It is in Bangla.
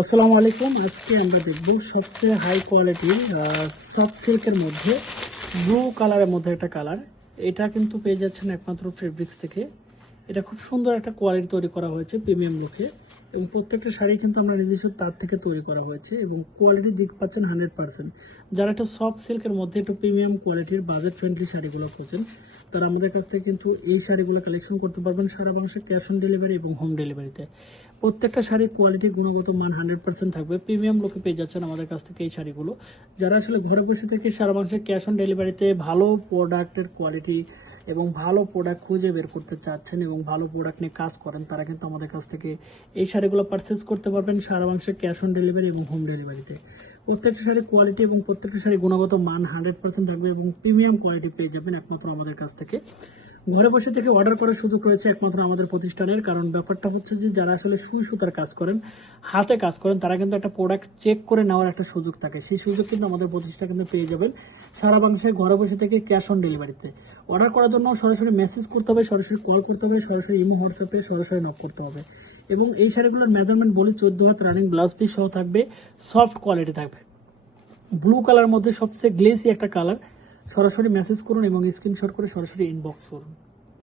আসসালামু আলাইকুম। আজকে আমরা দেখব সবচেয়ে হাই কোয়ালিটির সফট সিল্কের মধ্যে ব্লু কালারের মধ্যে একটা কালার। এটা কিন্তু পেয়ে যাচ্ছেন একমাত্র ফেব্রিক্স থেকে। এটা খুব সুন্দর একটা কোয়ালিটি তৈরি করা হয়েছে প্রিমিয়াম লুকে, এবং প্রত্যেকটা শাড়ি কিন্তু আমরা নিজস্ব তার থেকে তৈরি করা হয়েছে এবং কোয়ালিটির দিক পাচ্ছেন 100%। যারা একটা সফট সিল্কের মধ্যে একটু প্রিমিয়াম কোয়ালিটির বাজেট ফ্রেন্ডলি শাড়িগুলো খোঁজেন, তারা আমাদের কাছ থেকে কিন্তু এই শাড়িগুলো কালেকশন করতে পারবেন সারা বাংলাদেশে ক্যাশ অন ডেলিভারি এবং হোম ডেলিভারিতে। প্রত্যেকটা শাড়ির কোয়ালিটি গুণগত মান 100% থাকবে। প্রিমিয়াম লোকে পেয়ে যাচ্ছেন আমাদের কাছ থেকে এই শাড়িগুলো। যারা আসলে ঘরে বসে থেকে সারা বাংলাদেশে ক্যাশ অন ডেলিভারিতে ভালো প্রোডাক্টের কোয়ালিটি এবং ভালো প্রোডাক্ট খুঁজে বের করতে চাচ্ছেন এবং ভালো প্রোডাক্ট নিয়ে কাজ করেন, তারা কিন্তু আমাদের কাছ থেকে এই শাড়িগুলো পারচেস করতে পারবেন সারা বাংলাদেশে ক্যাশ অন ডেলিভারি এবং হোম ডেলিভারিতে। প্রত্যেকটা শাড়ির কোয়ালিটি এবং প্রত্যেকটা শাড়ির গুণগত মান 100% থাকবে এবং প্রিমিয়াম কোয়ালিটি পেয়ে যাবেন একমাত্র আমাদের কাছ থেকে। ঘরে বসে থেকে অর্ডার করার সুযোগ রয়েছে একমাত্র আমাদের প্রতিষ্ঠানের। কারণ ব্যাপারটা হচ্ছে যে যারা আসলে সুই সুতার কাজ করেন, হাতে কাজ করেন, তারা কিন্তু একটা প্রোডাক্ট চেক করে নেওয়ার একটা সুযোগ থাকে। সেই সুযোগ কিন্তু আমাদের প্রতিষ্ঠান কিন্তু পেয়ে যাবেন সারা বাংলাদেশে ঘরে বসে থেকে ক্যাশ অন ডেলিভারিতে। অর্ডার করার জন্য সরাসরি মেসেজ করতে হবে, সরাসরি কল করতে হবে, সরাসরি ইমো হোয়াটসঅ্যাপে সরাসরি নক করতে হবে। এবং এই শাড়িগুলোর মেজারমেন্ট বলি 14 হাত রানিং ব্লাউজ পিস সহ থাকবে, সফট কোয়ালিটি থাকবে। ব্লু কালার মধ্যে সবচেয়ে গ্লেসি একটা কালার। সরাসরি মেসেজ করুন এবং স্ক্রিনশট করে সরাসরি ইনবক্স করুন।